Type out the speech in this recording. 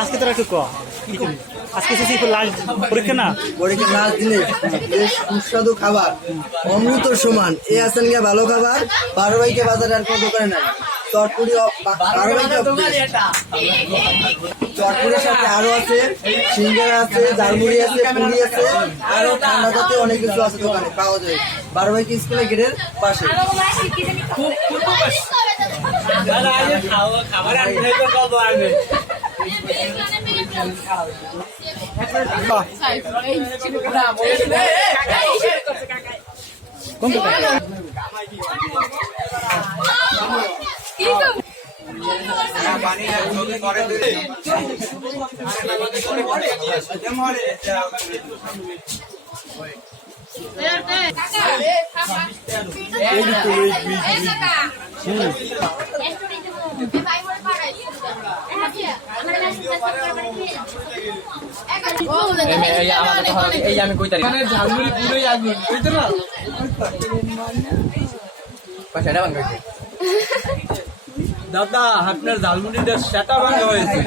আজকে তোরা একটু আজকে লাস্ট পরীক্ষা না, পরীক্ষা লাস্ট দিনে সুস্বাদু খাবার অমৃত সমান এ আছেন গিয়ে ভালো খাবার 12 বাইকে বাজারে আর কোনো দোকানে নাই। চটপুরি 12 বাইকে চটপুরির সাথে আরো আছে সিঙ্গারা আছে, ঝালমুড়ি আছে, পুরি আছে, আরো ঠান্ডা জাতীয় অনেক কিছু আছে দোকানে পাওয়া যায় 12 বাইকে স্কুলের গেটের পাশে। দাদা আপনার ঝালমুড়িটা সেটা ভাঙা হয়েছে।